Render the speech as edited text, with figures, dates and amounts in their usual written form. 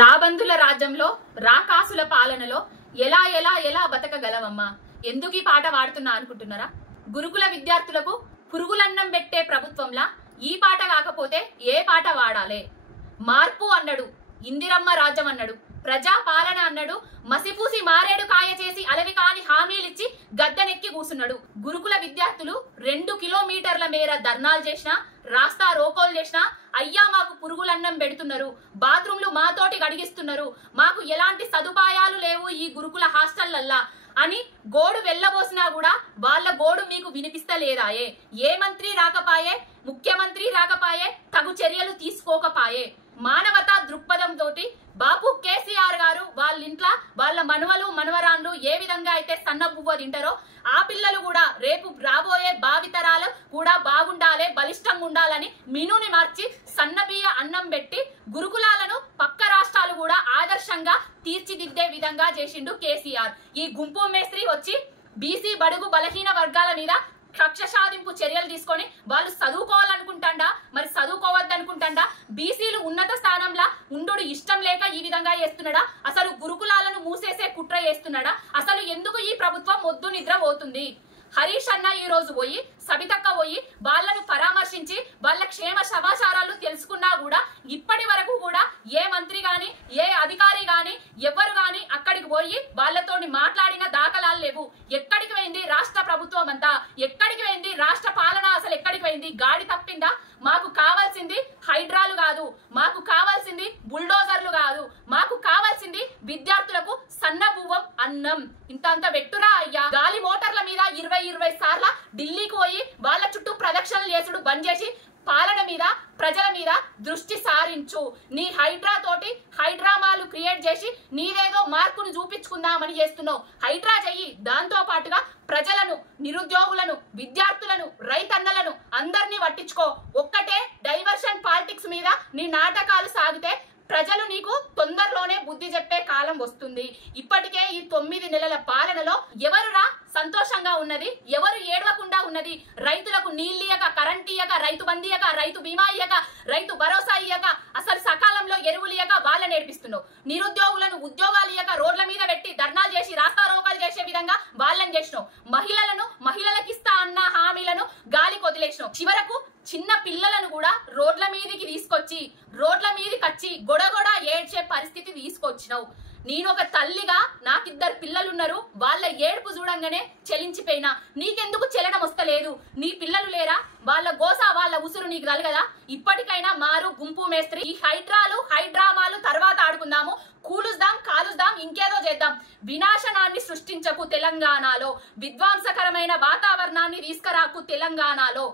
రాబందుల రాజ్యంలో రాకాసుల పాలనలో ఎలా ఎలా ఎలా బతకగలవమ్మా? ఎందుకు ఈ పాట వాడుతున్నా అనుకుంటున్నారా? గురుకుల విద్యార్థులకు పురుగులన్నం పెట్టే ప్రభుత్వంలా ఈ పాట కాకపోతే ఏ పాట వాడాలే? మార్పు అన్నాడు, ఇందిరమ్మ రాజ్యం అన్నాడు, ప్రజా పాలన అన్నాడు, మసిపూసి మారేడు కాయ చేసి అలవి కాని హామీలిచ్చి గద్దెనెక్కి కూసున్నాడు. గురుకుల విద్యార్థులు 2 కిలోమీటర్ల మేర ధర్నాలు చేసినా, రాస్తా రోకోలు చేసినా, అయ్యా మాకు పురుగులన్నం పెడుతున్నారు, బాత్రూంలు మాతోటి గడిగిస్తున్నారు, మాకు ఎలాంటి సదుపాయాలు లేవు ఈ గురుకుల హాస్టల్లల్లా అని గోడు వెళ్ళబోసినా కూడా వాళ్ళ గోడు మీకు వినిపిస్తలేదాయే? ఏ మంత్రి రాకపాయే, ముఖ్యమంత్రి రాకపాయే, తగు చర్యలు తీసుకోకపాయే. మానవతా దృక్పథం తోటి బాపు కేసీఆర్ గారు వాళ్ళ ఇంట్లో వాళ్ళ మనవలు మనవరాన్లు ఏ విధంగా అయితే సన్న పువ్వు తింటారో ఆ పిల్లలు కూడా రేపు రాబోయే భావితరాలు కూడా బాగుండాలి, బలిష్టంగా ఉండాలని మినుని మార్చి సన్నబియ్య అన్నం పెట్టి గురుకులాలను పక్క రాష్ట్రాలు కూడా ఆదర్శంగా తీర్చిదిద్దే విధంగా చేసిండు కేసీఆర్. ఈ గుంపు మేస్త్రి వచ్చి బీసీ బడుగు బలహీన వర్గాల మీద కక్ష సాధింపు చర్యలు తీసుకొని వాళ్ళు చదువుకోవాలనుకుంటాండా, మరి చదువుకోవద్దనుకుంటాండా? బీసీలు ఉన్నత స్థానంలో ఉండు ఇష్టం లేక ఈ విధంగా చేస్తున్నాడా? అసలు గురుకులాలను మూసేసే కుట్ర చేస్తున్నాడా? అసలు ఎందుకు ఈ ప్రభుత్వం మొద్దు నిద్ర పోతుంది? హరీష్ అన్న ఈ రోజు పోయి, సబితక్క పోయి వాళ్ళను పరామర్శించి వాళ్ళ క్షేమ సమాచారాలు తెలుసుకున్నా కూడా ఇప్పటి వరకు కూడా ఏ మంత్రి గాని ఏ అధికారి గాని ఎవరు గాని అక్కడికి పోయి వాళ్ళతోని మాట్లాడిన దాఖలాలు లేవు. ఎక్కడికి పోయింది రాష్ట్ర ప్రభుత్వం అంతా? ఎక్కడికి పోయింది రాష్ట్ర పాలన? అసలు ఎక్కడికి పోయింది? గాడి తప్పిందా? మాకు కావాల్సింది హైడ్రాలు కాదు, మాకు కావాల్సింది బుల్డోజర్లు కాదు, మాకు కావాల్సింది విద్యార్థులకు సన్న పువ్వం అన్నం. ఇంత వెట్టురా అయ్యా. గాలి మోటార్ల మీద 20 సార్ల ఢిల్లీకి పోయి వాళ్ళ చుట్టూ ప్రదక్షిణలు చేసుడు బంద్ చేసి పాలన మీద ప్రజల మీద దృష్టి సారించు. నీ హైడ్రా తోటి హైడ్రామాలు క్రియేట్ చేసి నీదేదో మార్కును చూపించుకుందామని చేస్తున్నావు. హైడ్రా చెయ్యి, దాంతో పాటుగా ప్రజలను, నిరుద్యోగులను, విద్యార్థులను, రైతన్నలను అందరినీ పట్టించుకో. ఒక్కటే డైవర్షన్ పాలిటిక్స్ మీద నీ నాటకాలు సాగితే ప్రజలు నీకు తొందరలోనే బుద్ధి చెప్పే కాలం వస్తుంది. ఇప్పటికే ఈ 9 నెలల పాలనలో ఎవరురా సంతోషంగా ఉన్నది? ఎవరు ఏడవకుండా ఉన్నది? రైతులకు నీళ్ళియక, కరెంట్ ఇయ్యక, రైతు బంధు ఇయ్యక, రైతు బీమా ఇయ్యక, రైతు భరోసా ఇయ్యక, అసలు సకాలంలో ఎరువులు ఇయ్యక వాళ్ళని నేర్పిస్తున్నావు. నిరుద్యోగులను ఉద్యోగాలు ఇయ్యక రోడ్ల మీద పెట్టి ధర్నాలు చేసి రాస్తారోకాలు చేసే విధంగా వాళ్ళని చేసినావు. మహిళలకు ఇస్తా అన్న హామీలను గాలికి వదిలేసినావు. చివరకు చిన్న పిల్లలను కూడా రోడ్ల మీదకి తీసుకొచ్చి గొడగొడ ఏడ్చే పరిస్థితి తీసుకొచ్చినావు. నేను ఒక తల్లిగా నాకిద్దరు పిల్లలున్నారు, వాళ్ళ ఏడుపు చూడంగానే చెలించిపోయినా. నీకెందుకు చెల్లడం వస్తలేదు? నీ పిల్లలు లేరా? వాళ్ళ గోస వాళ్ళ ఉసురు నీకు తలగదా? ఇప్పటికైనా మారు గుంపు మేస్త్రి. ఈ హైడ్రామాలు తర్వాత ఆడుకుందాము, కూలుద్దాం, కాలుద్దాం, ఇంకేదో చేద్దాం. వినాశనాన్ని సృష్టించకు తెలంగాణలో, విధ్వంసకరమైన వాతావరణాన్ని తీసుకురాకు తెలంగాణలో.